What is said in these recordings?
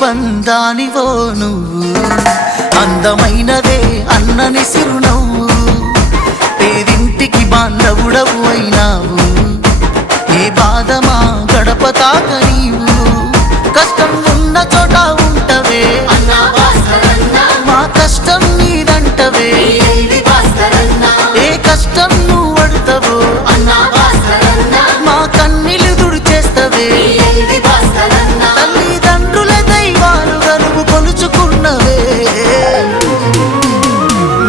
బంధానివో నువ్వు, అందమైనదే అన్నని సిరునవ్వు, పేదింటికి బాంధవుడవు అయినావు, ఏ బాధమా గడప తాక నీవు, కష్టం ఉన్న చోట ఉంటవే మా కష్టం నీదంటవే, ఏ కష్టం నువ్వు పడతావో మా కన్నీళ్ళు తుడిచేస్తవే, తల్లిదండ్రుల దైవాలుగా నువ్వు కొలుచుకున్నవే,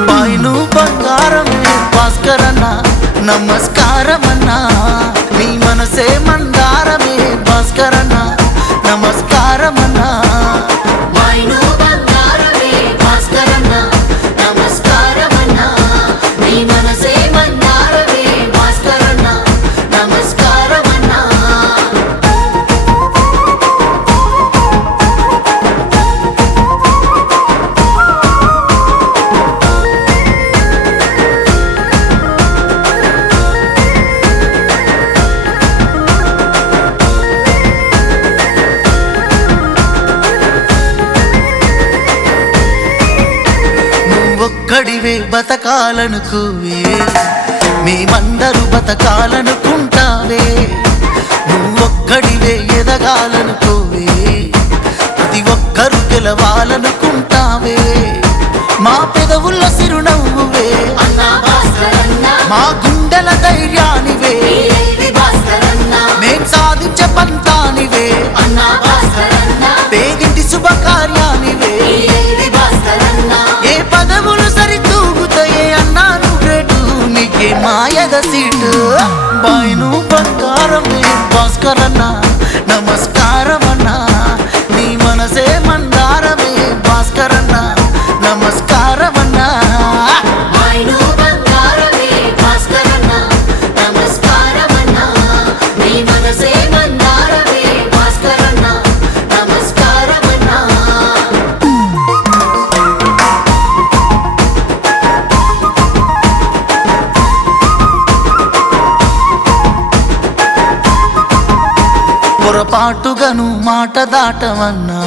బాయ్ను బంగారమే భాస్కరన్న నమస్కారమన్నా, నీ మనసే మందారమే భాస్కరన్న నమస్కారమన్నా. ఒక్కడివే బతకాలనుకోవే, మేమందరూ బతకాలనుకుంటావే, నువ్వొక్కడివే ఎదగాలనుకోవే, ప్రతి ఒక్కరు గెలవాలనుకుంటావే, మా పెదవుల్ల సిరునవ్వువే మా గుండెల ధైర్యానివే, మేం సాధించే పంతానివే, పేదింటి శుభకార్యానివే, ఏ పదవులు సరితూగుతాయే అన్నా నువ్వేటు, నీకే మాయద సీటు, బాయ్ను బంగారమే భాస్కరన్న నమస్కారమన్నా, నీ మనసే మందారమే భాస్కరన్న నమస్కారమన్నా. పొరపాటుగాను మాట దాటవన్నా,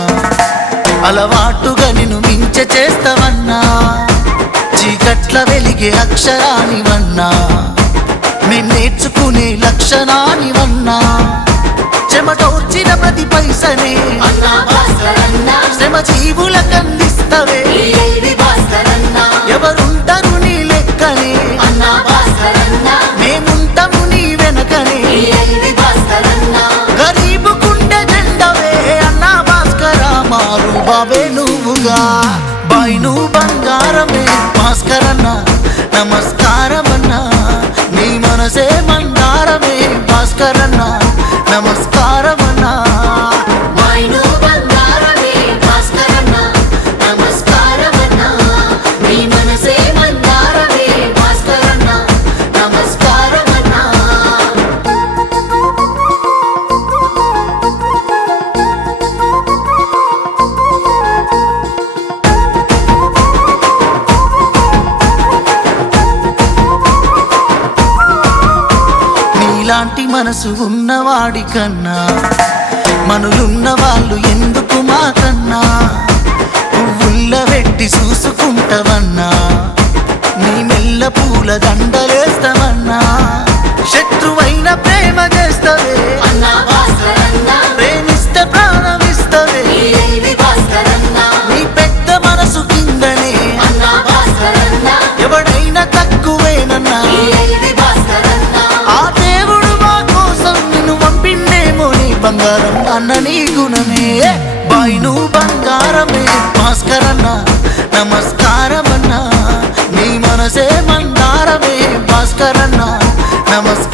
అలవాటుగా నిన్ను మించ చేస్తావన్నా, చీకట్ల వెలిగే అక్షరానివన్నా, మేము నేర్చుకునే లక్షణానివన్నా, చెమటోర్చిన ప్రతి పైసనే శ్రమ జీవులకు అందిస్తవే, ఎవరుంటారు నీ లెక్కనే మేముంటాము నీ వెనకనే, గరీబు గుండె జెండవే అన్నా భాస్కర మారు బాబే నువ్వుగా, బాయ్ను బంగారమే భాస్కరన్న నమస్కారమన్నా, నీ మనసే మందారమే భాస్కరన్న నమస్కారమన్నా. నీలాంటి మనసు ఉన్నవాడి కన్నా మనులున్న వాళ్ళు ఎందుకు మాకన్నా, పువ్వుల్ల పెట్టి చూసుకుంటావన్నా, నీ మెల్ల పూల దండలేస్తావన్నా, శత్రువైన ప్రేమ చేస్తవే ప్రేమిస్తే ప్రాణమిస్తవే, నీ పెద్ద మనసు కిందనే ఎవడైనా తక్కువేనన్నా, ఆ దేవుడు మా కోసం నిన్ను పంపిండేమో, నీ బంగారం అన్న నీ గుణమే, బాయ్ను బంగారమే భాస్కరన్న నమస్కారమన్నా, నీ మనసే మందారమే భాస్కరన్న నమస్కారం.